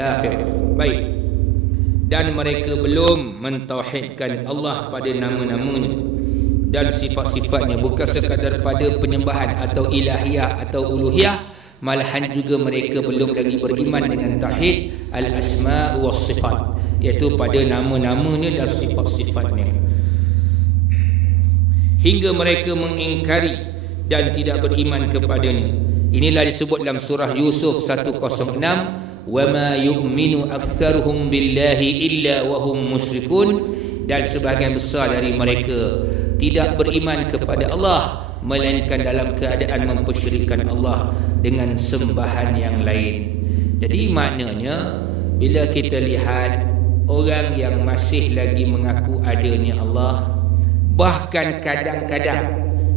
kafir. Baik. Dan mereka belum mentauhidkan Allah pada nama-namanya dan sifat-sifatnya, bukan sekadar pada penyembahan atau ilahiyah atau uluhiyah, malahan juga mereka belum lagi beriman dengan tauhid al-asma' was sifat, iaitu pada nama-namanya dan sifat-sifatnya, hingga mereka mengingkari dan tidak beriman kepadanya. Inilah disebut dalam surah Yusuf 106, وَمَا يُؤْمِنُ أَكْثَرُهُمْ بِاللَّهِ إِلَّا وَهُمْ مُشْرِكُونَ, dan sebahagian besar dari mereka tidak beriman kepada Allah melainkan dalam keadaan mempersyirikkan Allah dengan sembahan yang lain. Jadi maknanya bila kita lihat orang yang masih lagi mengaku adanya Allah, bahkan kadang-kadang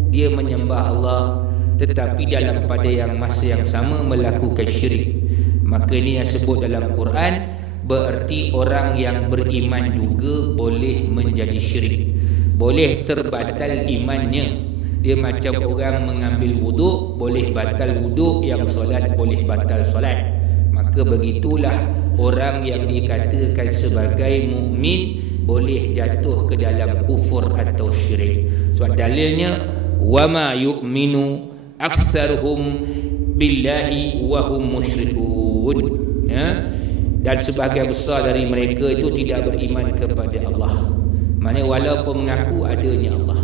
dia menyembah Allah, tetapi dalam pada yang masa yang sama melakukan syirik, maka ini yang sebut dalam Quran, berarti orang yang beriman juga boleh menjadi syirik, boleh terbatal imannya. Dia macam orang mengambil wuduk, boleh batal wuduk, yang solat boleh batal solat. Maka begitulah orang yang dikatakan sebagai mukmin boleh jatuh ke dalam kufur atau syirik. Sebab dalilnya wama yu'minu aktsaruhum billahi wa hum musyrikun, ya. Dan sebahagian besar dari mereka itu tidak beriman kepada Allah. Maknanya walaupun mengaku adanya Allah,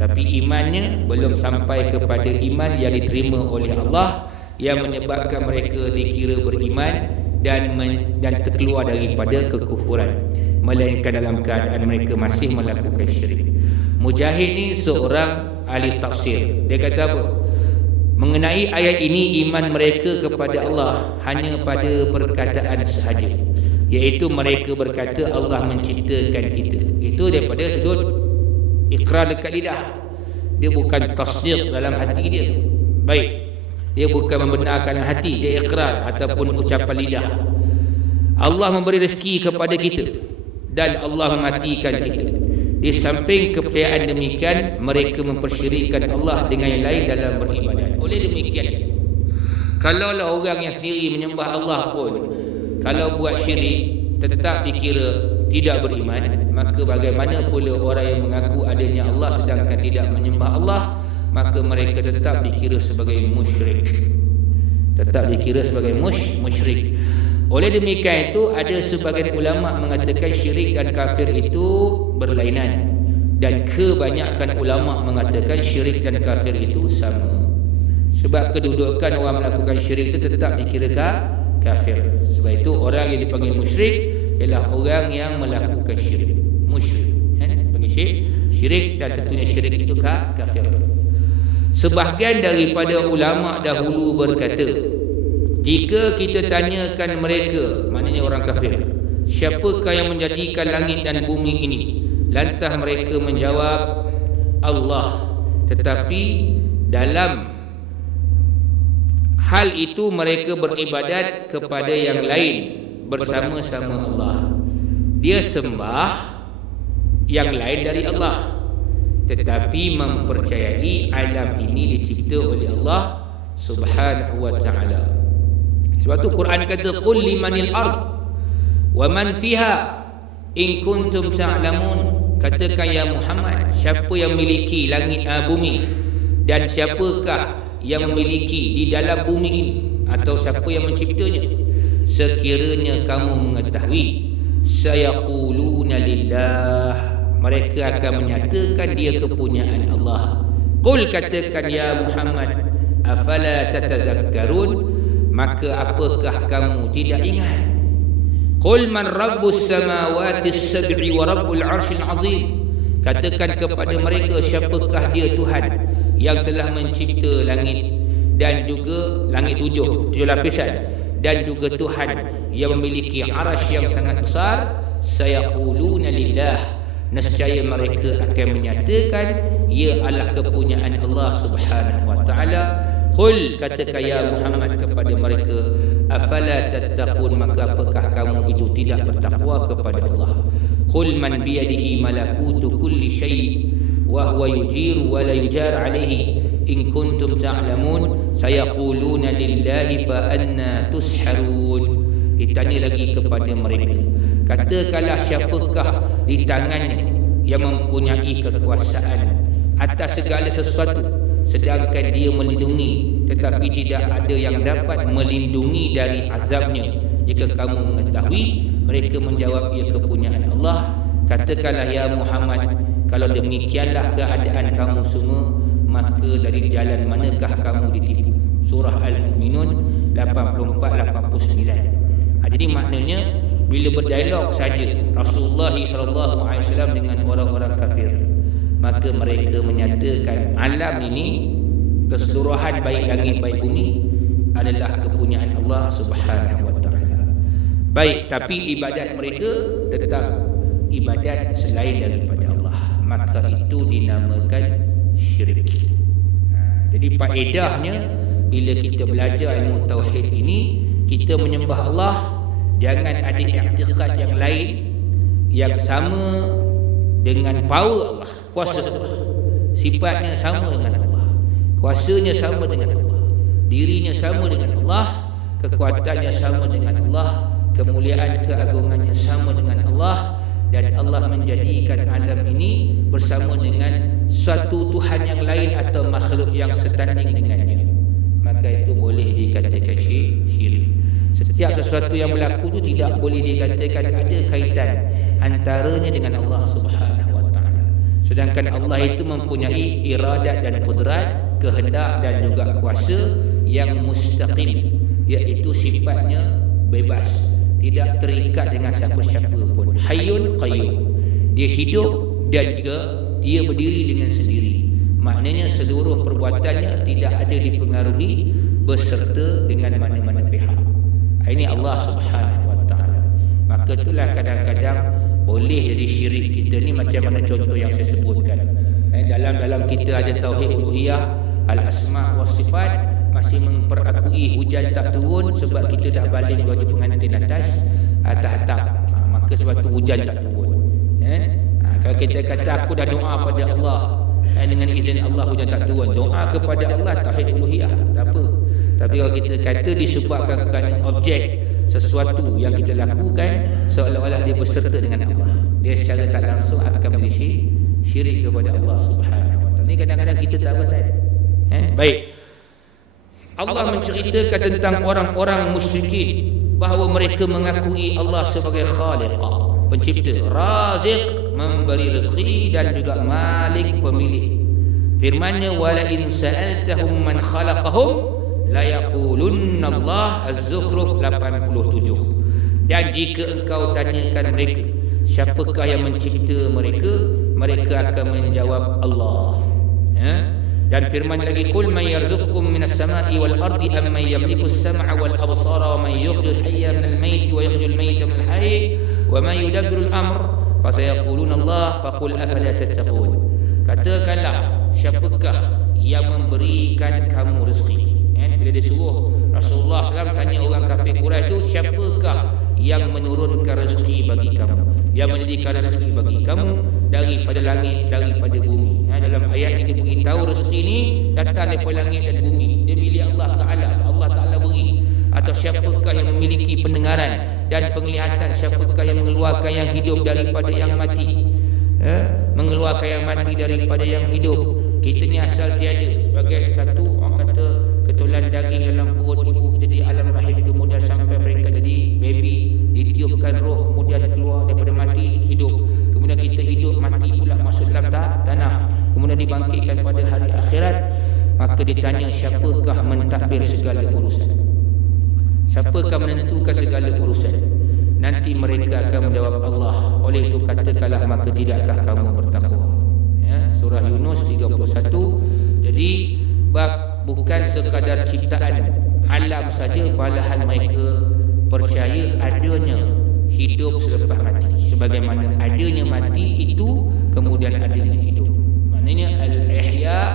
tapi imannya belum sampai kepada iman yang diterima oleh Allah, yang menyebabkan mereka dikira beriman dan terkeluar daripada kekufuran, melainkan dalam keadaan mereka masih melakukan syirik. Mujahid ni seorang ahli tafsir. Dia kata apa? Mengenai ayat ini, iman mereka kepada Allah hanya pada perkataan sahaja, iaitu mereka berkata Allah menciptakan kita. Itu daripada sudut ikrar dekat lidah. Dia bukan tasdiq dalam hati dia. Baik, dia bukan membenarkan dalam hati, dia ikrar ataupun ucapan lidah. Allah memberi rezeki kepada kita dan Allah mematikan kita. Di samping kepercayaan demikian, mereka mempersyirikkan Allah dengan yang lain dalam beribadat. Oleh demikian itu, kalaulah orang yang sendiri menyembah Allah pun, kalau buat syirik tetap dikira tidak beriman, maka bagaimana pula orang yang mengaku adanya Allah sedangkan tidak menyembah Allah, maka mereka tetap dikira sebagai musyrik. Tetap dikira sebagai musyrik. Oleh demikian itu, ada sebagian ulama mengatakan syirik dan kafir itu berlainan, dan kebanyakan ulama mengatakan syirik dan kafir itu sama. Sebab kedudukan orang melakukan syirik itu tetap dikira kafir. Sebab itu orang yang dipanggil musyrik ialah orang yang melakukan syirik. Musyrik, kan? Panggil syirik, dan tentunya syirik itu kafir. Sebahagian daripada ulama dahulu berkata, jika kita tanyakan mereka, maknanya orang kafir, siapakah yang menjadikan langit dan bumi ini? Lantas mereka menjawab, Allah. Tetapi dalam hal itu mereka beribadat kepada yang lain bersama-sama Allah. Dia sembah yang lain dari Allah, tetapi mempercayai alam ini dicipta oleh Allah Subhanahu wa ta'ala. Sebab tu Quran kata qul limanil ard wa man fiha in kuntum ta'lamun. Katakan ya Muhammad, siapa yang memiliki langit bumi, dan siapakah yang memiliki di dalam bumi ini, atau siapa yang menciptanya, sekiranya kamu mengetahui. Sayaquluna lillah, mereka akan menyatakan dia kepunyaan Allah. Qul, katakan ya Muhammad, afala tatadhakkarun, maka apakah kamu tidak ingat? Qul man rabbus samawati as-sab'i wa rabbul arsyil azim, katakan kepada mereka, siapakah dia Tuhan yang telah mencipta langit dan juga langit tujuh lapisan, dan juga Tuhan yang memiliki arasy yang sangat besar. Sayaquluna lillah, nescaya mereka akan menyatakan ia adalah kepunyaan Allah Subhanahu wa ta'ala. Qul, katakan ya Muhammad kepada mereka, afala tattaqun, maka apakah kamu itu tidak bertakwa kepada Allah. Qul man biyadihi malakutu kulli syai' wa huwa yujiru wa la yujar alaihi in kuntum ta'lamun sayaquluna lillahi fa anna tusharun. Ditanya lagi kepada mereka, katakanlah siapakah di tangannya yang mempunyai kekuasaan atas segala sesuatu, sedangkan dia melindungi, tetapi tidak ada yang dapat melindungi dari azabnya. Jika kamu mengetahui, mereka menjawab, ia kepunyaan Allah. Katakanlah ya Muhammad, kalau demikianlah keadaan kamu semua, maka dari jalan manakah kamu ditipu? Surah Al-Mu'minun 84-89. Jadi maknanya bila berdialog saja Rasulullah SAW dengan orang-orang kafir, maka mereka menyatakan alam ini, keseluruhan baik langit baik bumi adalah kepunyaan Allah Subhanahu wa taala. Baik, tapi ibadat mereka tetap ibadat selain daripada Allah, maka itu dinamakan syirik. Jadi faedahnya bila kita belajar ilmu tauhid ini, kita menyembah Allah, jangan ada i'tiqad yang lain yang sama dengan power Allah, kuasa Allah. Sifatnya sama dengan Allah, kuasanya sama dengan Allah, dirinya sama dengan Allah, kekuatannya sama dengan Allah, kemuliaan keagungannya sama dengan Allah, dan Allah menjadikan alam ini bersama dengan suatu Tuhan yang lain atau makhluk yang setanding dengannya, maka itu boleh dikatakan syirik. Setiap sesuatu yang berlaku itu tidak boleh dikatakan ada kaitan antaranya dengan Allah Subhanahu wa taala. Sedangkan Allah itu mempunyai iradat dan qudrat, kehendak dan juga kuasa yang mustaqil, iaitu sifatnya bebas, tidak terikat dengan siapa-siapa pun. Hayyun qayyum. Dia hidup dan juga dia berdiri dengan sendiri. Maknanya seluruh perbuatannya tidak ada dipengaruhi berserta dengan mana-mana pihak. Ini Allah Subhanahu wa taala. Maka itulah kadang-kadang boleh jadi syirik kita ni macam mana contoh yang saya sebutkan. Dalam kita ada tauhid uluhiyah, al-asma' was sifat, masih memperakui hujan tak turun sebab kita dah baling baju pengantin atas atap. Maka sebab tu hujan tak turun. Kalau kita kata aku dah doa pada Allah, dengan izin Allah hujan tak turun, doa kepada Allah tauhid uluhiyah, tak apa. Tapi kalau kita kata disebabkan kerana objek sesuatu yang kita lakukan, seolah-olah dia berserta dengan Allah, dia secara tak langsung akan menjadi syirik kepada Allah Subhanahu wa taala. Ini kadang-kadang kita tak perasan. Baik. Allah menceritakan tentang orang-orang musyrikin bahawa mereka mengakui Allah sebagai Khaliq, pencipta, Raziq, memberi rezeki, dan juga Malik, pemilik. Firman-Nya, wala in sa'altahum man khalaqahum la yaqulunna Allah, Az-Zukhruf 87. Dan jika engkau tanyakan mereka siapakah yang mencipta mereka, mereka akan menjawab Allah. Dan firman lagi, qul man yarzuqukum minas sama'i wal ardi amman yamliku as-sam'a wal absara wa man yukhrijul hayya minal maiti wa yukhrijul mayta minal hayy wa man yudabbirul amr fasayaquluna Allah faqul afala tattaqun. Katakanlah, siapakah yang memberikan kamu rezeki? Bila dia suruh Rasulullah SAW tanya orang kafir Quraisy itu, siapakah yang menurunkan rezeki bagi kamu, yang menjadikan rezeki bagi kamu daripada langit, daripada bumi. Dalam ayat ni dia beritahu rezeki ni datang daripada langit dan bumi, dia milik Allah Ta'ala, Allah Ta'ala beri. Atau siapakah yang memiliki pendengaran dan penglihatan, siapakah yang mengeluarkan yang hidup daripada yang mati, mengeluarkan yang mati daripada yang hidup. Kita ni asal tiada, sebagai satu orang kata ketulan daging dalam perut ibu kita di alam rahim, kemudian sampai peringkat jadi baby, ditiupkan roh, kemudian keluar daripada mati, hidup, kemudian kita hidup, mati pula, masuk dalam tanah, kemudian dibangkitkan pada hari akhirat. Maka ditanya, siapakah mentadbir segala urusan, siapakah menentukan segala urusan? Nanti mereka akan menjawab Allah. Oleh itu katakanlah, maka tidakkah kamu bertakwa? Surah Yunus 31. Jadi bab bukan sekadar ciptaan alam saja, malahan mereka percaya adanya hidup selepas mati, sebagaimana adanya mati itu kemudian adanya hidup. Maknanya al-ihya,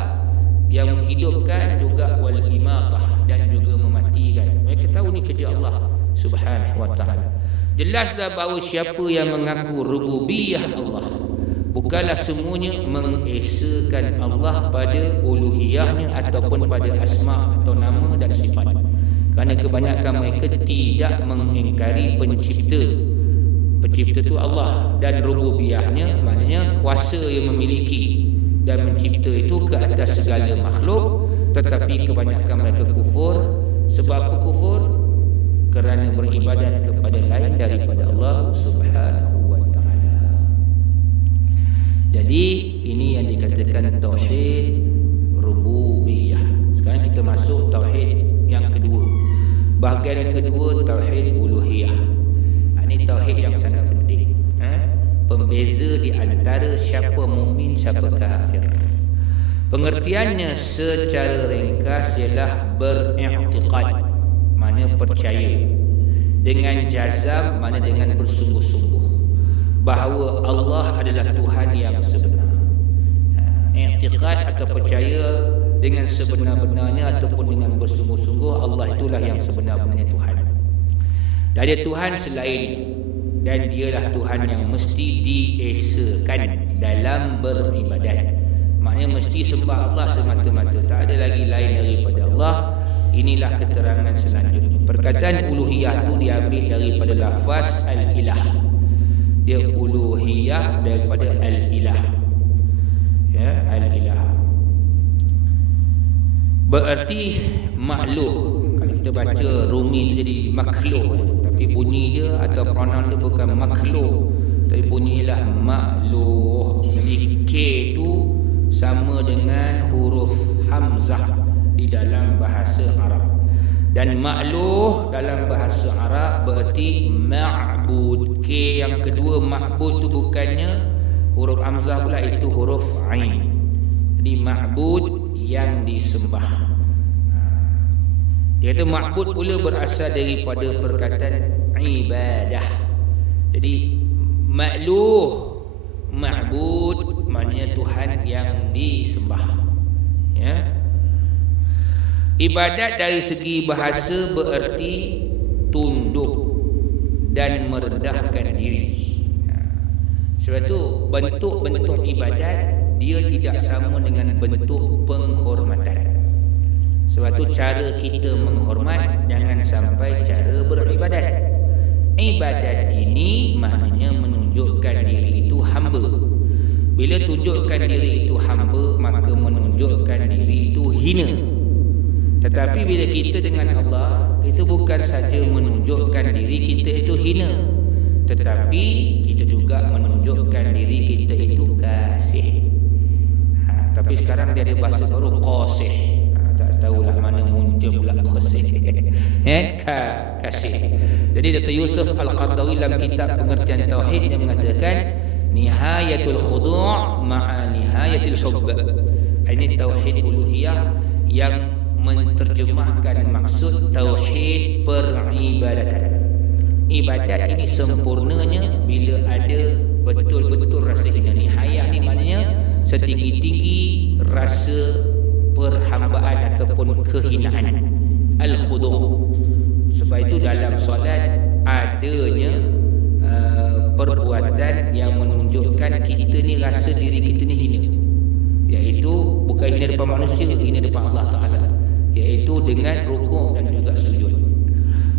yang menghidupkan, juga wal imatah, dan juga mematikan. Mereka tahu ni kerja Allah Subhanahu wa taala. Jelaslah bahawa siapa yang mengaku rububiyah Allah, bukanlah semuanya mengesakan Allah pada uluhiyahnya ataupun pada asma' atau nama dan sifat. Kerana kebanyakan mereka tidak mengingkari pencipta. Pencipta itu Allah, dan rububiyahnya maknanya kuasa yang memiliki dan mencipta itu ke atas segala makhluk. Tetapi kebanyakan mereka kufur. Sebab apa kufur? Kerana beribadat kepada lain daripada Allah Subhanahu wa taala. Jadi ini yang dikatakan tauhid rububiyah. Sekarang kita masuk tauhid yang kedua. Bahagian kedua, tauhid uluhiyah. Ini tauhid yang sangat penting. Pembeza di antara siapa mukmin, siapa kafir. Pengertiannya secara ringkas ialah beriktikad, makna percaya. Dengan jazam, makna dengan bersungguh-sungguh, bahawa Allah adalah Tuhan yang sebenar. Iktikad atau percaya dengan sebenar-benarnya ataupun dengan bersungguh-sungguh, Allah itulah yang sebenar-benarnya Tuhan. Tak ada Tuhan selainnya, dan dialah Tuhan yang mesti diesakan dalam beribadat. Maknanya mesti sembah Allah semata-mata, tak ada lagi lain daripada Allah. Inilah keterangan selanjutnya. Perkataan uluhiyah tu diambil daripada lafaz al-ilah. Dia uluhiyah daripada al-ilah. Ya, al-ilah. Berarti makluh. Kalau kita baca Rumi itu jadi makluh, tapi bunyi dia atau pronoun dia bukan makluh, tapi bunyi ialah makluh. Jadi K itu sama dengan huruf hamzah di dalam bahasa Arab. Dan makluh dalam bahasa Arab berarti ma'bud. K yang kedua ma'bud tu bukannya huruf hamzah pula, itu huruf ain. Jadi ma'bud yang disembah. Dia kata ma'bud pula berasal daripada perkataan ibadah. Jadi makluh, ma'bud maknanya Tuhan yang disembah. Ya. Ibadat dari segi bahasa berarti tunduk dan merendahkan diri. Sebab itu bentuk-bentuk ibadat dia tidak sama dengan bentuk penghormatan. Sebab itu cara kita menghormat jangan sampai cara beribadat. Ibadat ini maknanya menunjukkan diri itu hamba. Bila tunjukkan diri itu hamba, maka menunjukkan diri itu hina. Tetapi bila kita dengan Allah, kita bukan saja menunjukkan diri kita itu hina, tetapi kita juga menunjukkan diri kita itu kasih. Tapi sekarang dia ada bahasa baru, qasih. Tak tahulah mana muncul pula qasih. Kasih. Jadi Dr. Yusuf Al-Qardawi dalam kitab Pengertian Tauhid dia mengatakan nihayatul khudu' ma'a nihayatil hubb. Ini tauhid uluhiyah yang menterjemahkan maksud tauhid peribadatan. Ibadat ini sempurnanya bila ada betul-betul rasa hina. Nihayah ni maknanya setinggi-tinggi rasa perhambaan ataupun kehinaan. Al-khudu'. Sebab itu dalam solat adanya perbuatan yang menunjukkan kita ni rasa diri kita ni hina. Iaitu bukan hina depan manusia, hina depan Allah Ta'ala. Iaitu dengan rukuk dan juga sujud.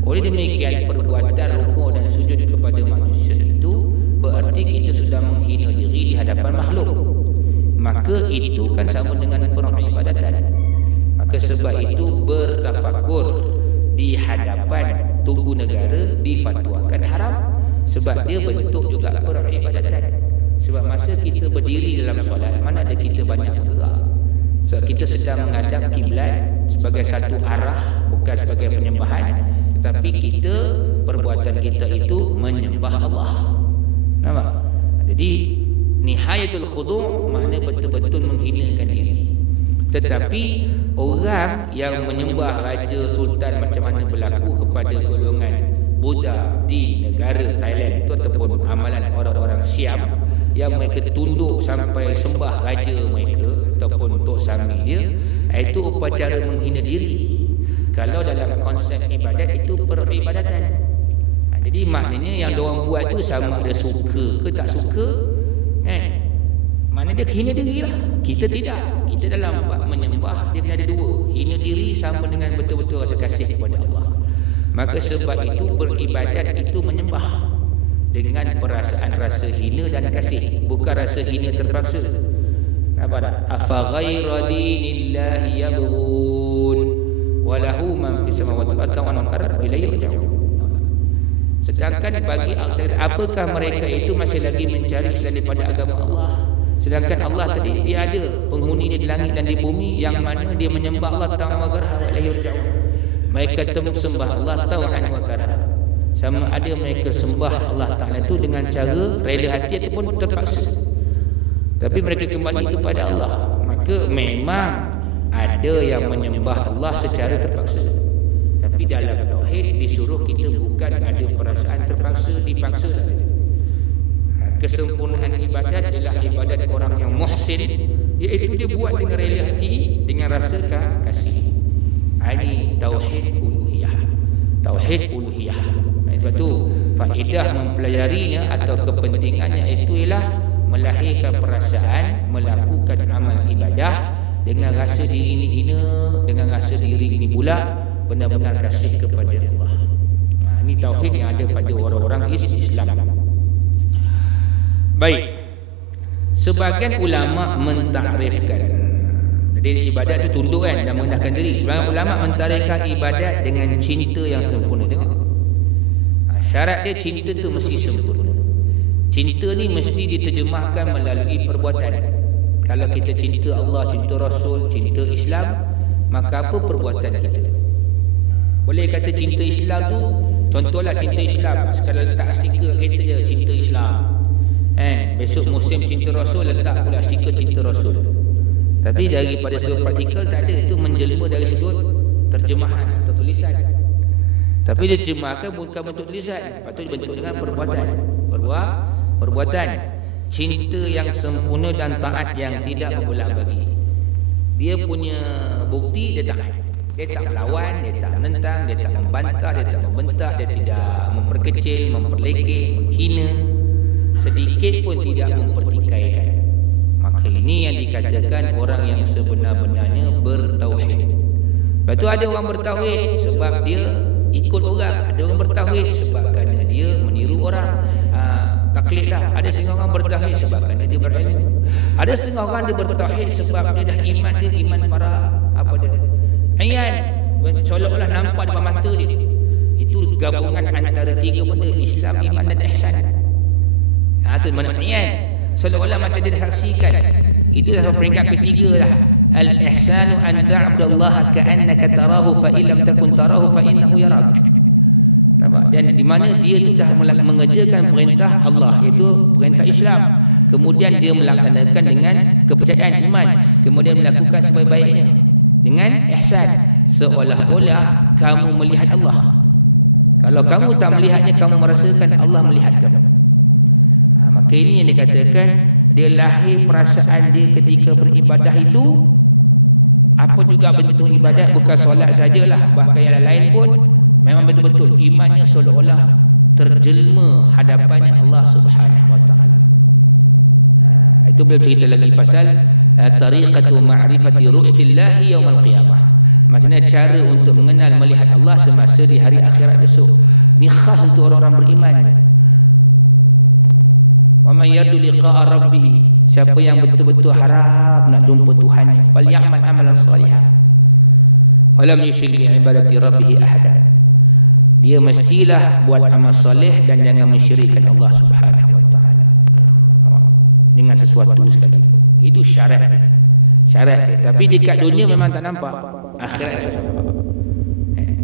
Oleh demikian perbuatan rukuk dan sujud kepada manusia itu berarti kita sudah menghina diri di hadapan makhluk. Maka itu kan sama dengan peribadatan. Maka sebab itu bertafakur di hadapan Tugu Negara difatwakan haram. Sebab dia bentuk juga peribadatan. Sebab masa kita berdiri dalam solat, mana ada kita banyak bergerak. Sebab kita sedang menghadap kiblat sebagai satu arah, bukan sebagai penyembahan. Tetapi kita, perbuatan kita itu menyembah Allah. Nampak? Jadi nihayatul khudu' makna betul-betul menghinakan diri. Tetapi orang yang menyembah raja sultan macam mana berlaku kepada golongan Buddha di negara Thailand itu ataupun amalan orang-orang Siam yang mereka tunduk sampai sembah raja mereka ataupun Tok Sami dia, itu upacara menghina diri. Kalau dalam konsep ibadat itu peribadatan. Jadi maknanya yang diorang buat tu sama ada suka ke tak suka, kan? Maknanya dia hina diri lah. Kita tidak. Kita dalam bab menyembah, dia kena ada dua. Hina diri sama dengan betul-betul rasa kasih kepada Allah. Maka sebab itu beribadat itu menyembah dengan perasaan rasa hina dan kasih, bukan rasa hina terpaksa. Nampak tak? Afa ghaira dinillahi yabghun wa lahu man fis samawati wal ardi wa ilayhi yurja'un. Sedangkan bagi apakah mereka itu masih lagi mencari selain daripada agama Allah? Sedangkan Allah tadi dia ada penghuni di langit dan di bumi yang mana dia menyembah Allah ta'an wa karha wa ilaihi yurja'un. Mereka sembah Allah ta'an wa karha. Sama ada mereka sembah Allah Ta'ala itu dengan cara rela hati ataupun terpaksa. Tapi mereka kembali kepada Allah. Maka memang ada yang menyembah Allah secara terpaksa. Tapi dalam tauhid disuruh kita bukan ada perasaan terpaksa, dipaksa, tak ada. Kesempurnaan ibadat ialah ibadat orang yang muhsin, iaitu dia buat dengan rela hati, dengan rasa kasih. Ini tauhid uluhiyah. Tauhid uluhiyah. Sebab tu faedah mempelajarinya atau kepentingannya itu ialah melahirkan perasaan melakukan amal ibadah dengan rasa diri ini hina, dengan rasa diri ini pula benar-benar kasih kepada Allah. Ini tauhid yang ada pada orang-orang Islam. Baik. Sebagian ulama mentakrifkan. Jadi ibadat tu tunduk kan dan merendahkan diri. Sebagian ulama mentakrifkan ibadat dengan cinta yang sempurna. Tengok. Syarat dia cinta tu mesti sempurna. Cinta ni mesti diterjemahkan melalui perbuatan. Kalau kita cinta Allah, cinta Rasul, cinta Islam, maka apa perbuatan kita? Boleh kata cinta Islam tu, contohlah cinta Islam, sekadar letak stiker kat kereta je, cinta Islam. Kan? Besok musim cinta Rasul, letak pula stiker cinta Rasul. Tapi daripada sudut praktikal tak ada, itu menjelma dari sudut terjemahan atau tulisan. Tapi dia terjemahkan bukan bentuk tulisan, patut dibentuk dengan perbuatan. Perbuatan. Cinta yang sempurna dan taat yang tidak berbelah bagi. Dia punya bukti, dia taat. Dia tak melawan, dia tak menentang, dia tak membantah, dia tak membentak, dia tidak memperkecil, memperlekeh, menghina. Sedikit pun tidak mempertikaikan. Maka ini yang dikatakan orang yang sebenar-benarnya bertauhid. Lepas tu ada orang bertauhid sebab dia ikut orang, ada orang bertauhid sebab kerana dia meniru orang, taklid lah. Ada setengah orang bertauhid sebab kerana dia berilmu. Ada setengah orang dia bertauhid sebab dia dah iman, dia iman para apa dia, ayan, seolah-olah nampak depan mata dia. Itu gabungan antara tiga benda, Islam, iman dan ihsan. Itu mana ayan, seolah-olah macam dia dah saksikan. Itu dah peringkat ketiga lah. Al-ihsanu an ta'budallaha ka'annaka tarahu fa illam takun tarahu fa innahu yarak. Dan di mana dia tu dah mengerjakan perintah Allah, iaitu perintah Islam. Kemudian dia melaksanakan dengan kepercayaan iman, kemudian melakukan sebaik-baiknya dengan ihsan, seolah-olah kamu melihat Allah. Kalau kamu tak melihatnya, kamu merasakan Allah melihat kamu. Maka ini yang dikatakan dia lahir perasaan dia ketika beribadah itu. Apa juga bentuk ibadat, bukan solat sajalah, bahkan yang lain pun memang betul-betul imannya seolah-olah terjelma hadapannya Allah Subhanahu wa taala. Itu beliau cerita lagi pasal tariqatu ma'rifati ru'yatillahi yaumil qiyamah. Maksudnya cara untuk mengenal melihat Allah semasa di hari akhirat besok. Ini khas untuk orang-orang beriman. Wa may yarju liqa'a rabbih, siapa yang betul-betul harap nak jumpa Tuhan, fal ya'mal amalan salihan wa lam yusyrik bi ibadati rabbih ahada. Dia mestilah buat amal soleh dan jangan mensyirikkan Allah Subhanahu wa taala dengan sesuatu sekali. Itu syarat. Tapi dekat dunia memang tak nampak, akhirat bisa nampak.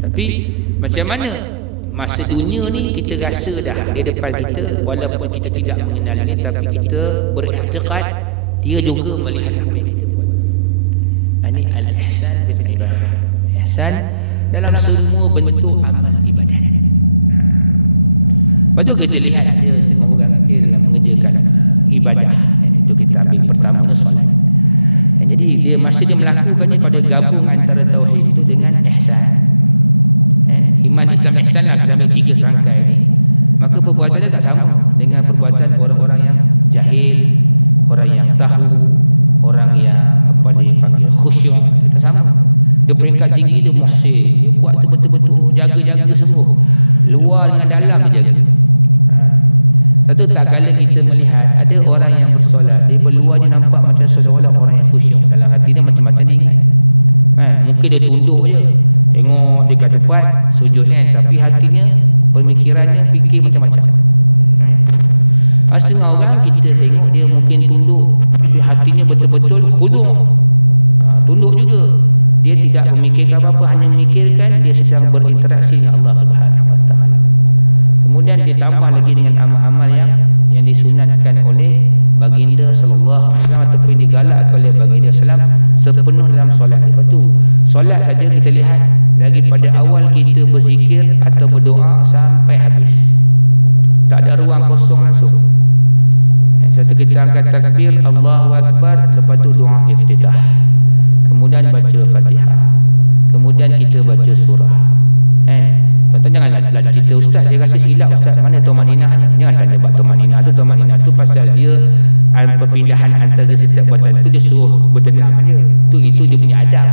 Tapi macam mana masa dunia ni kita rasa dah dia depan kita, walaupun kita tidak mengenalinya, tapi kita beriktikad dia juga melihat apa yang kita buat. Ini al-ihsan fil ibadah. Ihsan dalam semua bentuk amal ibadah. Lepas tu kita lihat dia setengah orang dia dalam mengerjakan ibadah. Itu kita ambil pertama solat. Jadi dia masa dia melakukannya, kalau dia gabung antara tauhid itu dengan ihsan. Iman, Islam, ihsan lah, kita ambil tiga serangkai ni. Maka perbuatannya tak sama dengan perbuatan orang-orang yang jahil, orang yang tahu, orang yang fikir macam-macam. Setengah orang kita tengok dia mungkin tunduk, tapi hatinya betul-betul khuduk. Tunduk juga. Dia tidak memikirkan apa-apa, hanya memikirkan dia sedang berinteraksi dengan Allah Subhanahu Wa Taala. Kemudian ditambah lagi dengan amal-amal yang disunatkan oleh baginda sallallahu alaihi wasallam ataupun digalakkan oleh baginda sallam sepenuh dalam solat. Lepas tu solat saja kita lihat daripada awal kita berzikir atau berdoa sampai habis. Tak ada ruang kosong langsung. Satu kita angkat takbir Allahu Akbar, lepas tu doa iftitah. Kemudian baca Fatihah. Kemudian kita baca surah. Tuan-tuan janganlah cerita ustaz, saya rasa silap ustaz, mana tumaninah ni? Jangan tanya bab tumaninah tu. Tumaninah tu pasal dia perpindahan antara setiap buatan tu, dia suruh bertenang je. Itu dia punya adab.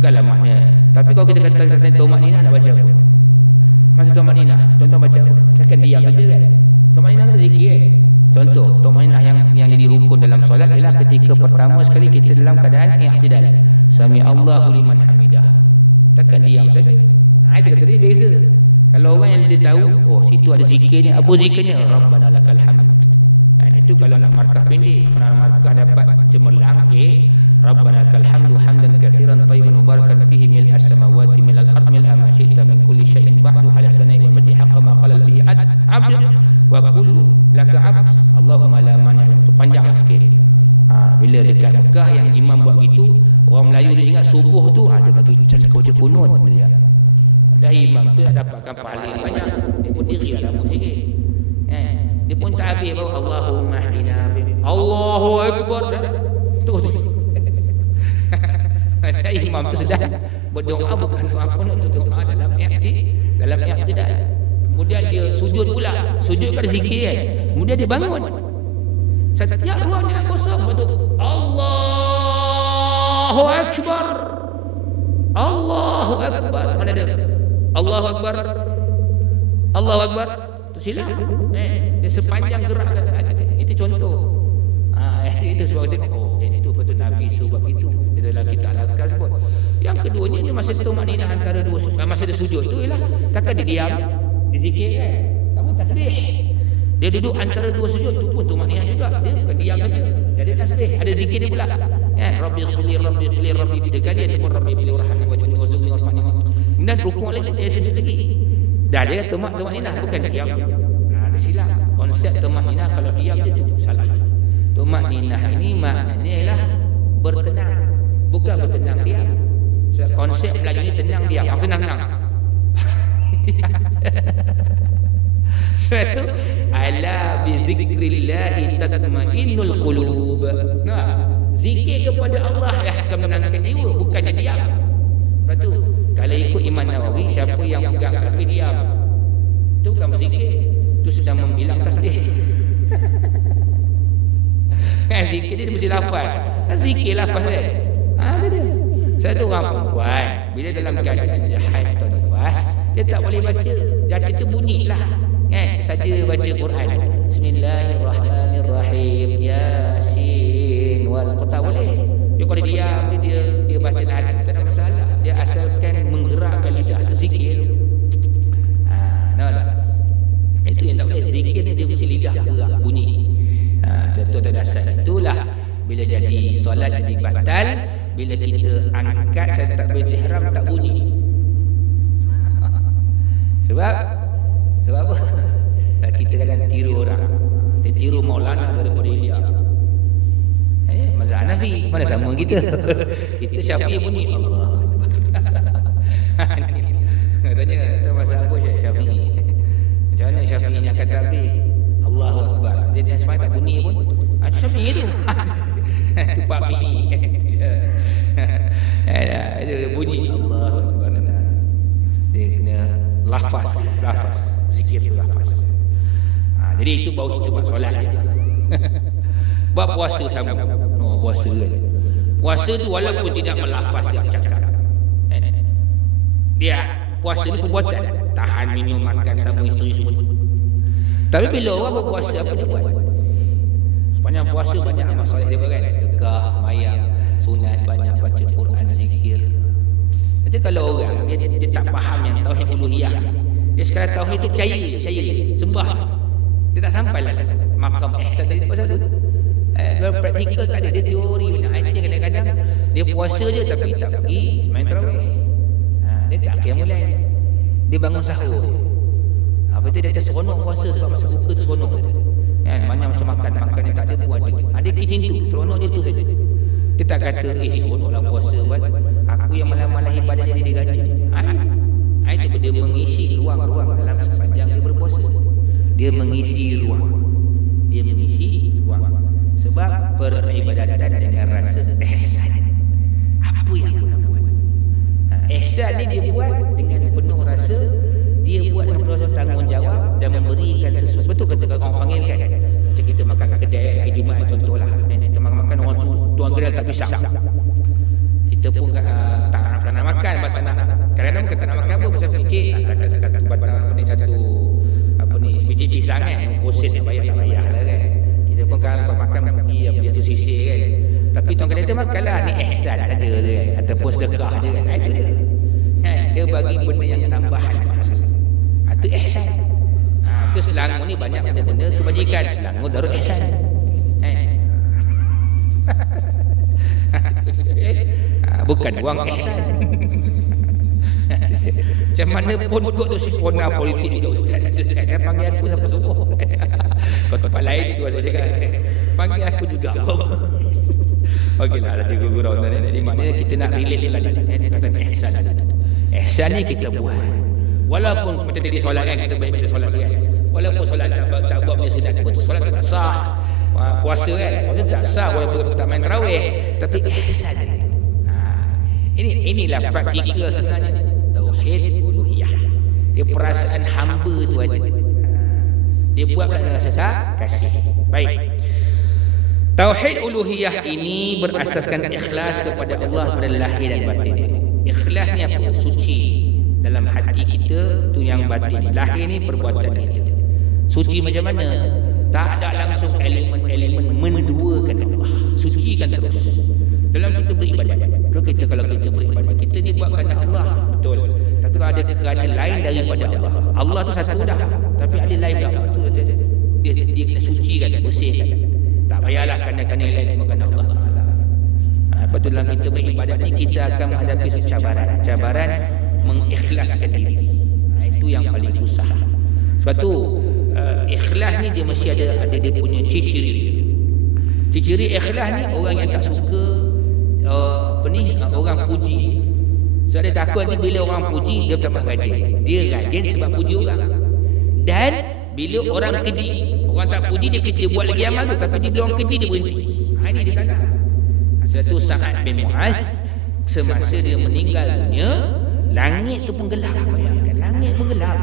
Bukanlah makna. Tapi kalau kita kata tumaninah nak baca apa? Masa tumaninah, tuan-tuan baca apa? Takkan diam saja kan? Tumaninah tu zikir kan? Contoh, tumaninah yang jadi rukun dalam solat ialah ketika pertama sekali kita dalam keadaan i'tidal. Sami Allahu liman hamidah. Takkan diam saja. Itu kata dia beza. Kalau orang yang dia tahu, oh situ ada zikir ni, apa zikirnya? Rabbana lakal hamd. Itu kalau nak markah pendek, nak markah dapat cemerlang, Rabbana lakal hamdu hamdan katsiran tayyiban mubarakan fihi mil as-samawati mil al-ard mil ma syi'ta min kulli syai'in ba'du ala sana'i wal madhi haqqa ma qala bihi abd wa kullu laka abd Allahumma la mani'. Panjang sikit. Bila dekat Mekah yang imam buat gitu, orang Melayu dia ingat subuh tu ada bagi macam baca kunut dia. Dah imam tu nak dapatkan pahala yang banyak. Dia pun diri dah lama sikit. Kan? Dia pun tak habis baru Allahumma hdina fi Allahu akbar dah. Tu. Ada imam tu sedang berdoa, bukan doa kunut tu, doa dalam i'tidal. Kemudian dia sujud pula. Sujud kan zikir kan. Kemudian dia bangun. Setiap ruang jangan kosong. Sebab tu Allahu akbar. Allahu akbar. Mana ada? Allahu akbar. Allahu akbar. Tu silap. Kan? Dia sepanjang gerakkan. Itu dia. Itu contoh. Itu sebab kita tengok, oh macam itu, sebab tu Nabi suruh buat begitu. Dia dalam kitab Al-Azkar sebut. Yang keduanya, dia masa tumakninah antara dua, masa dia sujud tu ialah takkan dia diam je. Dia zikir kan. Apa? Tasbih. Dia duduk antara dua sujud tu pun tumakninah juga. Dia bukan diam saja. Dia ada tasbih, ada zikir dia pula. Kan? Rabbi ighfirli, Rabbi ighfirli, Rabbi ighfirli kali ataupun Rabbi ighfirli warhamni wajibni warzuqni warfa'ni. Kemudian rukuk lagi, sujud lagi. Dah dia tumakninah, bukan diam je. Dia silap. Konsep tumakninah kalau diam je tu salah. Tumakninah ini maknanya ialah bertenang. Bukan bertenang diam. Sebab konsep Melayu ni tenang diam. Tenang. Sebab tu ala bi zikrillahi tatmainnul qulub. Nampak? Zikir kepada Allah yang akan menenangkan jiwa, bukannya diam. Sebab tu kalau ikut Imam Nawawi, siapa yang pegang tasbih diam. Itu bukan berzikir. Itu sedang membilang tasbih. Zikir dia mesti lafaz. Zikir lafaz kan. Itu dia. Satu orang perempuan bila dalam keadaan dia haid atau nifas, dia tak boleh baca. Baca tu bunyilah. Kan? Dia saja baca Quran. Bismillahirrahmanirrahim. Yasin wal Qur'an boleh. Dia kalau dia diam, dia baca dalam hati, tak ada masalah. Dia asalkan menggerakkan lidah, tu zikir tu. Nampak tak? Itu yang tak boleh. Zikir ni dia mesti lidah bergerak, bunyi. Sebab tu tak ada asal. Itulah bila jadi solat jadi batal bila kita angkat saya tak berihram tak bunyi. Sebab apa? Kita kadang tiru orang. Dia tiru Maulana daripada India. Mazhab Hanafi, mana sama kita. Kita Syafi'i bunyi Allahu Akbar. Tanya, tak mazhab apa Syafi'i? Macam mana Syafi'i yang angkat takbir? Allahu Akbar. Dia sebenarnya tak bunyi pun. Itu Syafi'i tu. Itu Pak PI. Itu bunyi Allahu Akbar. Dia kena lafaz. Zikir tu lafaz. Jadi itu baru cerita buat solat je. Buat puasa sama. Puasa kan. Puasa tu walaupun tidak melafaz, tidak bercakap. Kan? Dia puasa ni perbuatan. Tahan, minum, makan sama isteri semua tu. Tapi bila orang berpuasa, apa dia buat? Sepanjang puasa banyak amal soleh dia buat kan. Sedekah, semayang, sunat, banyak baca Quran, zikir. Nanti kalau orang dia tak faham yang tauhid uluhiyah ni, Dia sekadar tauhid tu percaya je, sembah je. Dia tak sampailah makam ihsan tadi pasal tu. Cuma praktikal tak ada, dia teori banyak. Itu yang kadang-kadang dia puasa je tapi tak pergi sembang tarawih. Dia tak qiyamul lail. Dia bangun sahur je. Apa tu dia kata seronok puasa sebab masa buka tu seronok dia. Kan banyak macam makan yang tak ada pun ada. Ada macam tu, seronok dia tu saja. Dia tak kata seronoklah puasa buat aku yang malam-malam ibadahnya dia rajin. Itu dia mengisi ruang-ruang dalam sepanjang dia berpuasa. Dia mengisi ruang. Sebab peribadatan dengan rasa ihsan. Apa yang aku nak buat? Ihsan ni dia buat dengan penuh rasa, dia buat dengan penuh rasa tanggungjawab dan memberikan sesuatu. Betul kata orang panggil kan. Macam kita makan kat kedai kan, hari Jumaat contohlah. Kita makan orang tu tuan kedai tak pisang. Kita pun tak nak makan, tak nak. Kadang-kadang bukan tak nak makan apa, pasal fikir cakap satu batang biji pisang kan, 50 sen nak bayar tak payah lah kan. Kita pun kan lepas makan pergi beli satu sisir kan. Tapi tuan kedai tu makanlah, ni ihsan saja tu kan, ataupun sedekah je kan. Itu dia. Kan, dia bagi benda yang tambahan pahala. Itu ihsan. Betul Selangor ni banyak benda-benda kebajikan. Selangor Darul Ihsan. Kan? Itu dia kan. Bukan wang ihsan. Macam mana pun kot tu si kona politik juga ustaz itu kan. Dia panggil aku siapa suruh kan. Kau tempat lain itu saya cakap. Panggil aku juga buat apa. Okeylah saja guru-guru tuan. Jadi maknanya kita nak relate tu lah dia. Perkataan ihsan tadi tu. Ihsan ni kita buat. Walaupun macam tadi solat kan, kita baik pada solat dia kan. Walaupun solat tak buat benda sunat tu pun solat tu tak sah. Puasa kan, puasa tu tak sah walaupun tak main tarawih, tapi ihsan tadi tu. Inilah praktikal sebenarnya. Tauhid uluhiyah. Dia perasaan hamba tu ada. Dia buat pula dengan rasa kasih. Baik. Tauhid uluhiyah ini berasaskan ikhlas kepada Allah pada lahir dan batin. Tengok. Ikhlas ni apa? Suci. Dalam hati kita, itu yang batin. Lahir ni perbuatan kita. Suci macam mana? Tak ada langsung elemen-elemen menduakan Allah. Sucikan terus. Dalam kita beribadat. Kalau kita beribadat, kita ni buat kerana Allah, betul. Tapi kalau ada kerana lain daripada Allah, Allah tu satu dah, tapi ada lain daripada Allah tu, dia kena sucikan, bersihkan. Tak payahlah kerana yang lain, semua kerana Allah Ta'ala. Lepas tu dalam kita beribadat ni, kita akan menghadapi cabaran mengikhlaskan diri. Itu yang paling susah. Sebab tu ikhlas ni dia mesti ada dia punya ciri dia. Ciri ikhlas ni orang yang tak suka orang puji dia. Sebab dia takut nanti bila orang puji dia tambah rajin. Dia rajin sebab puji orang. Dan bila orang keji, orang tak puji dia buat lagi amal tu, tapi bila orang keji dia berhenti. Ini dia tak nak. Sebab tu Sa'ad bin Mu'az semasa dia meninggal dunia, langit tu pun gelap. Bayangkan, langit pun gelap.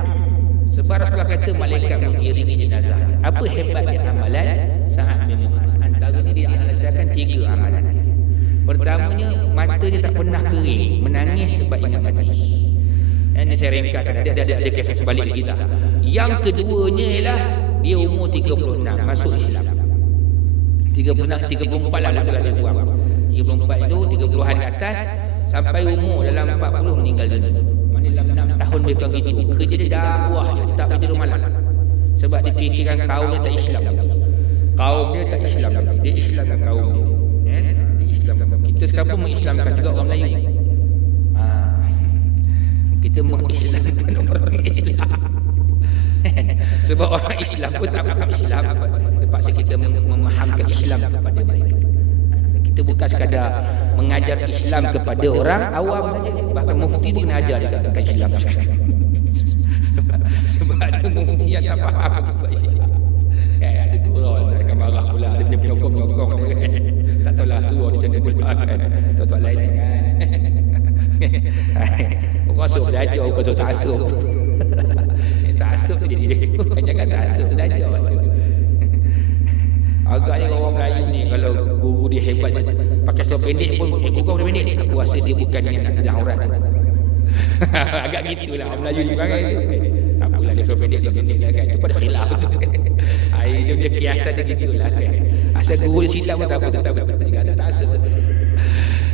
Sebab Rasulullah kata malaikat mengiringi jenazahnya. Apa hebatnya amalan Sa'ad bin Mu'az? Antaranya dia analisakan 3 amalannya. Pertamanya, matanya tak pernah kering, menangis sebab ingat mati. Ini saya ringkaskan, ada kisah sebalik lagi lah. Yang keduanya ialah dia umur 36 masuk Islam. 34 lah, begitulah lebih kurang. 34 itu 30-an ke atas sampai umur dalam 40 meninggal dunia. Maknanya dalam 6 tahun lebih kurang gitu. Kerja dia dakwah dia, tak boleh tidur malam. Sebab dia fikirkan kaum dia tak Islam lagi. Dia Islam dengan kaum dia. Dia Islam dengan kaum. Kita sekarang pun mengislamkan juga orang Melayu. Kita mengislamkan orang Islam. Sebab orang Islam pun tak faham Islam, terpaksa kita memahamkan Islam kepada mereka. Kita bukan sekadar mengajar Islam kepada orang awam saja, bahkan mufti pun kena ajar juga tentang Islam juga. sebab ada mufti yang tak faham lagi buat Islam. Ada gurau akan marah pula, dia punya penyokong dia kan. Tak tahulah suruh ni macam mana pula kan. Tempat lain jangan kan. Orang suruh belajar, bukan suruh ta'asub. Ta'asub tu jadi dia. Jangan ta'asub, belajar je. Agaknya orang Melayu ni, kalau guru dia hebat dia pakai seluar pendek pun, guru kau pendek, aku rasa dia bukan yang nak dedah aurat tu. Agak gitulah orang Melayu ni perangai tu kan. Tak apalah, dia seluar pendek lah kan. Itu pada khilaf tu kan. Dia punya kiasan dia gitulah kan. Asal guru dia silap pun tak apa, tetap betul juga. Itu tak asal betul.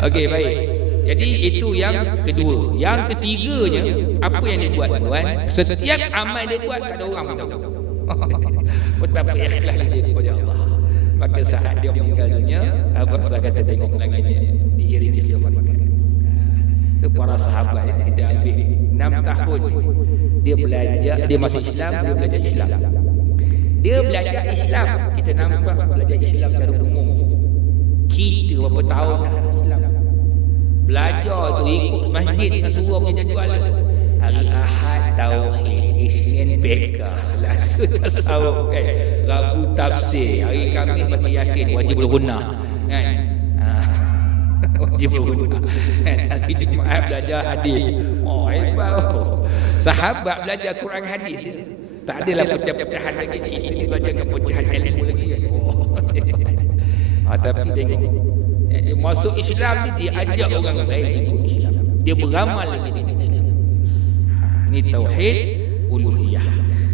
Okey, baik. Jadi itu yang kedua. Yang ketiganya, Apa yang dia buat tuan-tuan? Setiap amal dia buat tak ada orang pun tahu. Betapa ikhlasnya dia kepada Allah. Maka saat dia meninggal dunia, Abu Hurairah kata tengok langit dia diiringi seluruh malaikat. Itu para sahabat kan, kita ambil 6 tahun dia belajar, dia masuk Islam, dia belajar Islam. Dia belajar Islam, kita nampak belajar Islam secara umum je. Kita berapa tahun dah Islam. Belajar tu ikut masjid dengan surah punya jadual tu. Hari Ahad tauhid, Isnin fiqh, Selasa tasawuf kan, Rabu tafsir, hari Khamis baca Yasin, wajibul gunnah kan. Wajibul gunnah kan. Hari Jumaat belajar hadis. Oh hebat oh. Sahabat belajar Quran hadis dia. Tak adalah pecah-pecahan lagi. Kita ni belajar dengan pecahan ilmu lagi kan. Oh hebat. Tapi tengok, dia masuk Islam ni, dia ajak orang lain ikut Islam. Dia beramal lagi dengan Islam. Ni tauhid uluhiyah.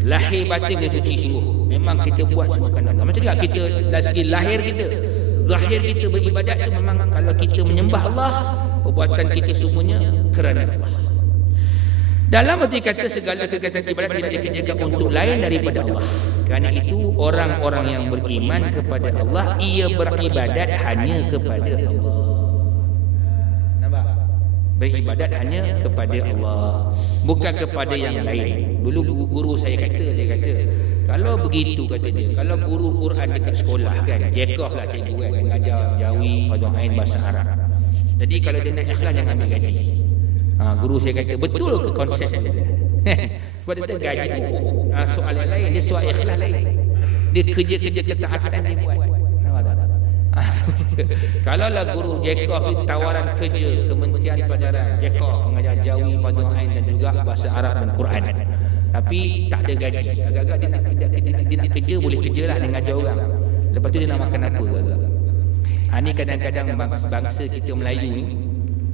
Lahir batin kena suci sungguh. Memang kita buat semua kerana Allah. Macam juga kita dari segi lahir kita, zahir kita beribadat tu memang kalau kita menyembah Allah, perbuatan kita semuanya kerana Allah. Dalam arti kata segala kegiatan ibadat tidak dikerjakan untuk lain daripada Allah. Kerana itu orang-orang yang beriman kepada Allah, ia beribadat hanya kepada Allah. Nampak? Beribadat hanya kepada Allah, bukan kepada yang lain. Dulu guru saya kata, dia kata, kalau begitu kata dia, kalau guru Quran dekat sekolah kan, jekoh lah cikgu kan, mengajar Jawi, Fadhil Ain, bahasa Arab. Jadi kalau dia nak ikhlas jangan ambil gaji. Guru saya kata, betul ke konsep tu dia? Sebab dia kata gaji tu soal yang lain, dia soal ikhlas lain. Dia kerja-kerja ketaatan dia buat. Nampak tak? Kalaulah guru Jekov tu tawaran kerja Kementerian Pelajaran Jekov mengajar Jawi, Fadhil Ain dan juga bahasa Arab dan Quran, tapi tak ada gaji, agak-agak dia nak kerja, boleh kerjalah dia ngajar orang, lepas tu dia nak makan apa agak-agak. Ni kadang-kadang bangsa kita Melayu ni,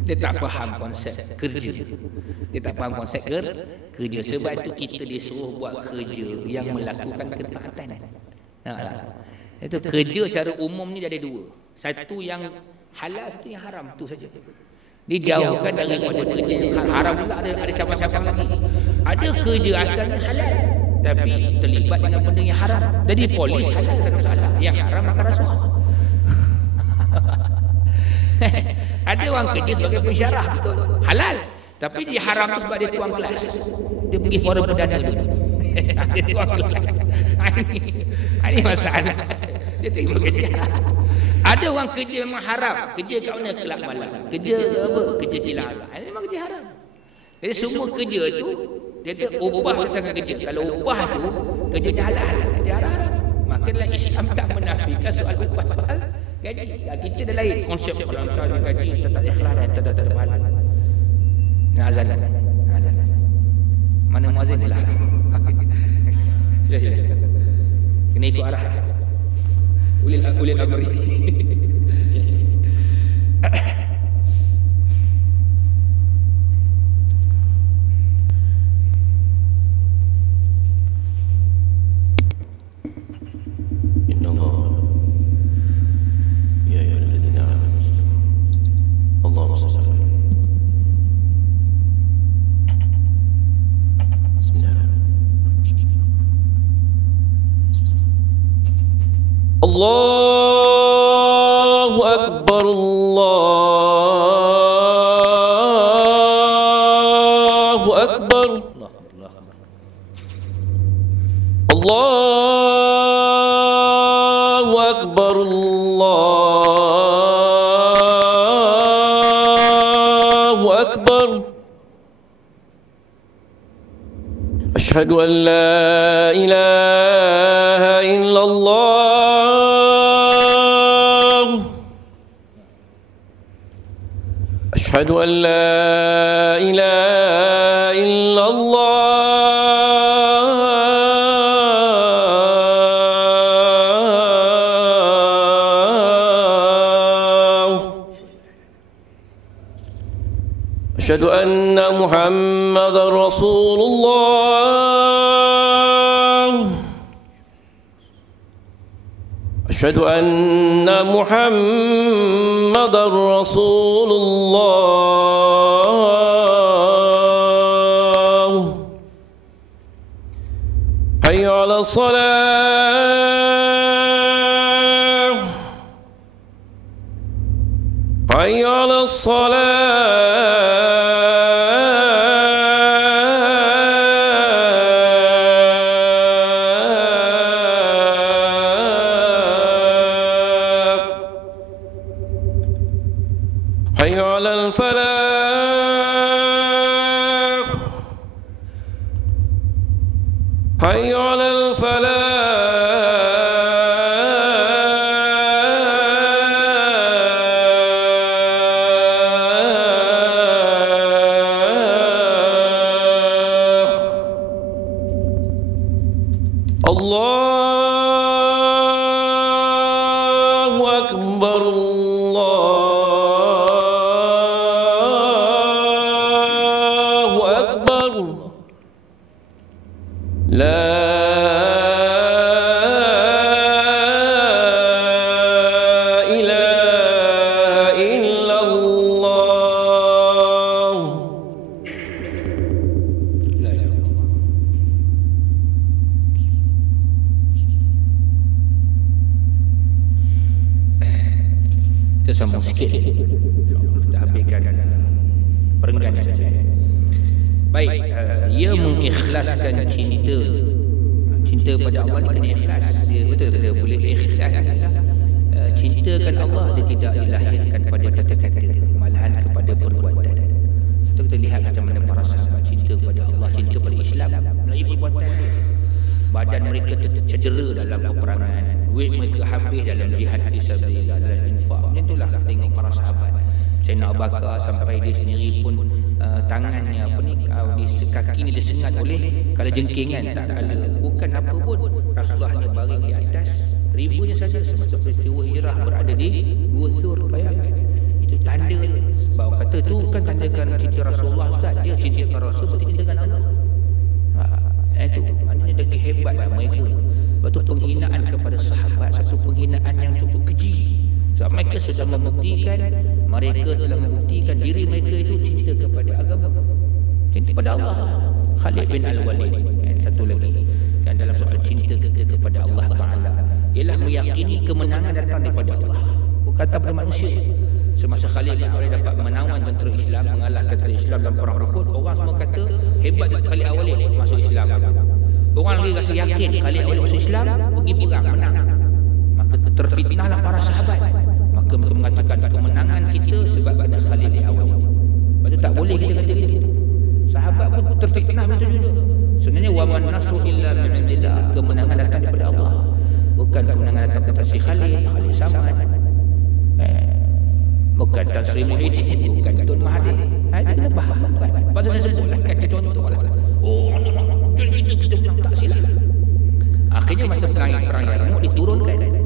dia tak faham konsep kerja. Dia tak faham konsep kerja. Sebab itu kita disuruh buat kerja yang melakukan ketaatan. Nampak tak? Itu kerja secara umum ni ada dua. Satu yang halal, satu yang haram, tu saja. Dijauhkan daripada kerja yang haram tu lah, ada cabang-cabang lagi. Ada kerja asalnya halal tapi terlibat dengan benda yang haram. Jadi polis halal tak ada masalah, yang haram makan rasuah. Ada orang kerja sebagai pensyarah, betul, halal, tapi dia haram tu sebab dia tuang kelas. Dia pergi forum perdana dulu. Dia tuang kelas. Ini masalah. Dia terima kerja haram. Ada orang kerja memang haram. Kerja kat mana? Kelab malam. Kerja ke apa? Kerja kilang arak. Ini memang kerja haram. Jadi semua kerja tu, dia kata upah berdasarkan kerja. Kalau upah tu, kerjanya halal-halal. Kerja haram-haram. Maka dalam Islam tak menafikan soal upah, soal gaji. Kita dah lain. Konsep kalau entah gaji, entah tak ikhlas dan entah tak ada pahala. Nak azan dulu. Azan. Mana muazzin ni lah. Sila. Kena ikut arahan insyaAllah. Ulil amri. Inna Allah ya ayyuhalladzina amanu Allahumma salli ala Bismillahirrahmanirrahim. Allahu Akbar, Allahu Akbar, Allahu Akbar, Allahu Akbar. أشهد أن لا إله إلا الله أشهد أن لا إله إلا الله أشهد أن محمدا رسول الله أشهد أن محمدا رسول الله حي على الصلاة حي على الصلاة حي على الفلاح حي على الفلاح الله أكبر الله أكبر لا إله إلا الله La ilaha illallah. Kita sambung sikit lagi tuan. InsyaAllah kita habiskan perenggan ni saja. Baik, ia mengikhlaskan cintanya. Cinta kepada Allah ni kena ikhlas. Dia betul kata boleh ikhlas ni ialah cintakan Allah, dia tidak dilahirkan pada kata-kata, malahan kepada perbuatan. Satu kita lihat macam mana para sahabat cinta kepada Allah, cinta pada Islam melalui perbuatan dia. Badan mereka cedera dalam peperangan, duit mereka habis dalam jihad fisabilillah, dalam infak. Macam itulah kita tengok para sahabat. Sayyidina Abu Bakar sampai dia sendiri pun tangannya di kaki ni disengat oleh kala jengkingan, tak kala bukan apa pun, Rasulullah hanya baring di atas ribunya saja semasa peristiwa hijrah berada di Gua Thur. Bayangkan, itu tanda dia. Sebab orang kata tu kan tandakan cinta Rasulullah, Ustaz. Dia cintakan Rasul berarti cintakan Allah. Itu maknanya lagi hebatlah mereka. Lepas tu penghinaan kepada sahabat, satu penghinaan yang cukup keji. Sebab mereka sudah membuktikan, mereka telah membuktikan diri mereka itu cinta kepada agama, cinta pada Allah lah. Khalid bin Al-Walid satu lagi kan, dalam soal cinta kita kepada Allah Ta'ala ialah meyakini kemenangan datang daripada Allah, bukan datang daripada manusia. Semasa Khalid bin Al-Walid dapat menawan tentera Islam, mengalahkan tentera Islam dalam perang Uhud, orang semua kata hebat tentera Khalid Al-Walid masuk Islam. Itu orang lagi rasa yakin Khalid Al-Walid masuk Islam, pergi perang menang. Maka terfitnahlah para sahabat. Maka mereka mengatakan kemenangan kita sebab kerana Khalid bin Al-Walid. Lepas tu tak boleh kita kata gitu. Sahabat pun terfitnah begitu juga. Sebenarnya waman nasru illa min indillah, kemenangan datang daripada Allah. Bukan kemenangan datang daripada si Khalid Samad. Kan? Bukan Tan Sri Muhyiddin, bukan Tun Mahathir. Itu kena faham tuan-tuan. Pasal saya sebutlah kan contohlah. Orang ni join kita menang, tak silap. Akhirnya masa perang Yarmouk diturunkan.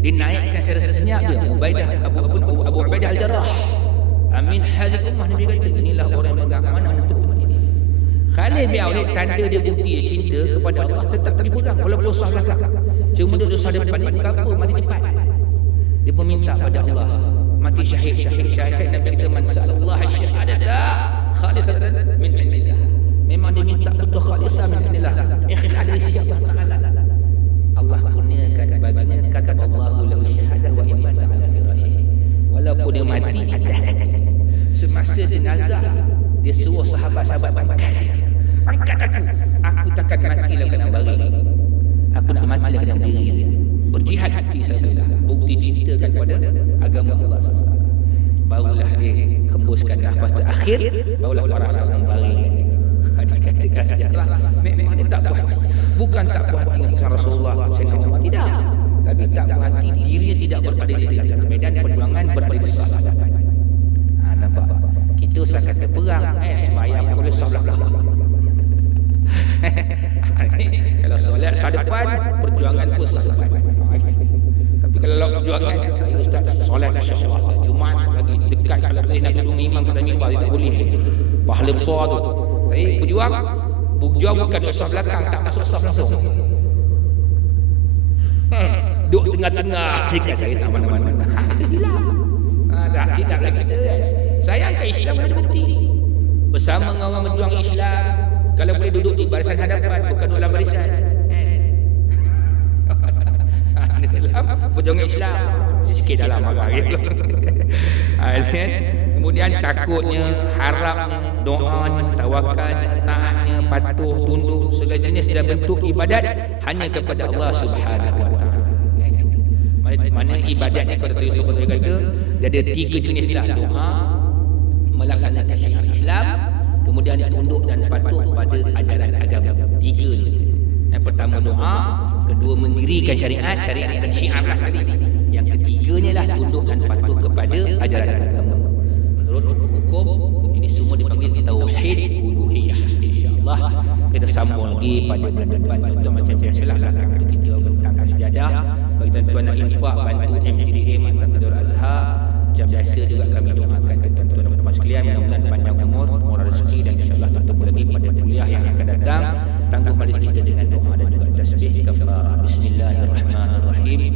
Dinaikkan secara sesenyap dia Abu Ubaidah Al-Jarrah, amin hadil ummah. Nabi kata inilah orang yang megang amanah untuk umat ini. Khalid bin Al-Walid, tanda dia bukti dia cinta kepada Allah, tetap pergi perang walaupun saf belakang. Cuma dia duduk saf depan ni bukan apa, mati cepat dia. Dia meminta pada Allah mati syahid. Nabi kata man sa'alallaha syahadata khalisatan min indillah. Memang dia minta betul khalisah min indillah, ikhlas dari sisi Allah Ta'ala. Allah kurniakan baginya kataballahu lahu syahadah wa in mata ala firasyih, walaupun dia mati atas katil. Semasa dinazak tu, dia suruh sahabat-sahabat angkat dia, angkat aku takkan mati dalam keadaan baring, aku nak mati dalam keadaan berdiri dia. Berjihad fi sabilillah, bukti cintakan pada agama Allah SWT. Barulah dia hembuskan nafas terakhir, barulah para sahabat membaringkan dia. Dikatakan sejarah memang dia tak puas hati. Bukan tak puas hati dengan keputusan Rasulullah, Sayyidina Umar, tidak. Tapi tak puas hati dirinya tidak berada di tengah-tengah medan perjuangan, berada di saf hadapan. Nampak? Kita usah kata perang kan, semayang pun kalau saf belakang. Kalau solat saf depan, perjuangan pun saf depan. Tapi kalau lawat perjuangan, saya Ustaz solat insya-Allah, Ustaz Jumaat lagi dekat, kalau boleh nak duduk dengan imam kat atas mimbar, tak boleh lagi. Pahala besar tu. Tapi berjuang bukan duduk saf belakang, tak masuk saf langsung. Duduk tengah-tengah je kan, saya tak mana-mana. Itu silap. Tak silap lah kita kan. Sayangkan Islam kena ada bukti. Bersama dengan orang berjuang Islam, kalau boleh duduk di barisan hadapan, bukan duduk dalam barisan. kan. Dalam perjuangan Islam sikit dalam marah gitu. Kan. Kemudian takutnya, harapnya, doanya, tawakalnya, taatnya, patuh, tunduk, segala jenis dan bentuk ibadat hanya kepada Allah Subhanahu Wa Taala. Itu dia. Mana ibadat ni kalau Dr. Yusof Qadoy kata dia ada 3 jenis lah. Doa, melaksanakan syariat Islam, kemudian tunduk dan patuh pada ajaran agama. 3 ni kata dia. Yang pertama doa, kedua mendirikan syariat dan syiar lah sekali. Yang ketiganya lah tunduk dan patuh kepada ajaran agama. Menurut hukum ini semua dipanggil tauhid uluhiyah. InsyaAllah kita sambung lagi pada bulan depan tuan-tuan. Macam biasalah belakang tu kita bentangkan sejadah bagi tuan-tuan nak infak bantu MTDA Maktab Tidar Azhar. Macam biasa juga kami doakan untuk tuan-tuan dan puan sekalian, mudah-mudahan panjang umur, murah rezeki, dan insya-Allah bertemu lagi pada kuliah yang akan datang. Tangguh majlis kita dengan doa dan juga tasbih kafarah. Bismillahirrahmanirrahim.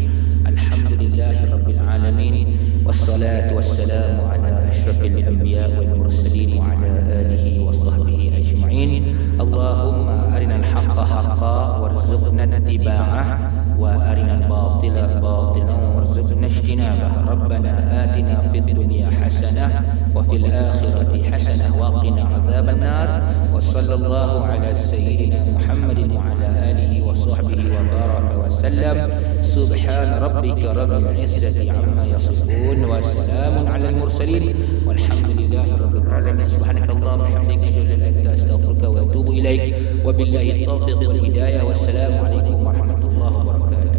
Alhamdulillahirabbil alamin wassalatu wassalamu ala asyrafil anbiya wal mursalin wa ala alihi wa sahbihi ajma'in. Allahumma arinal haqqa haqqan warzuqna ittiba'ah wa arinal batila batilan warzuqna ijtinabah. Rabbana atina fid dunya hasanah wa fil akhirati hasanah wa qina adzaban nar. Wa sallallahu ala sayyidina Muhammadin wa ala alihi wa sahbihi wa baraka wa sallam. Subhana rabbika rabbil izzati amma yasifun wa salamun alal mursalin walhamdulillahi rabbil alamin. Subhanakallahumma hamdika asyhadu an la ilaha illa anta astaghfiruka wa atubu ilaik. Wabillahi taufiq wal hidayah. Wassalamu alaikum warahmatullahi wabarakatuh.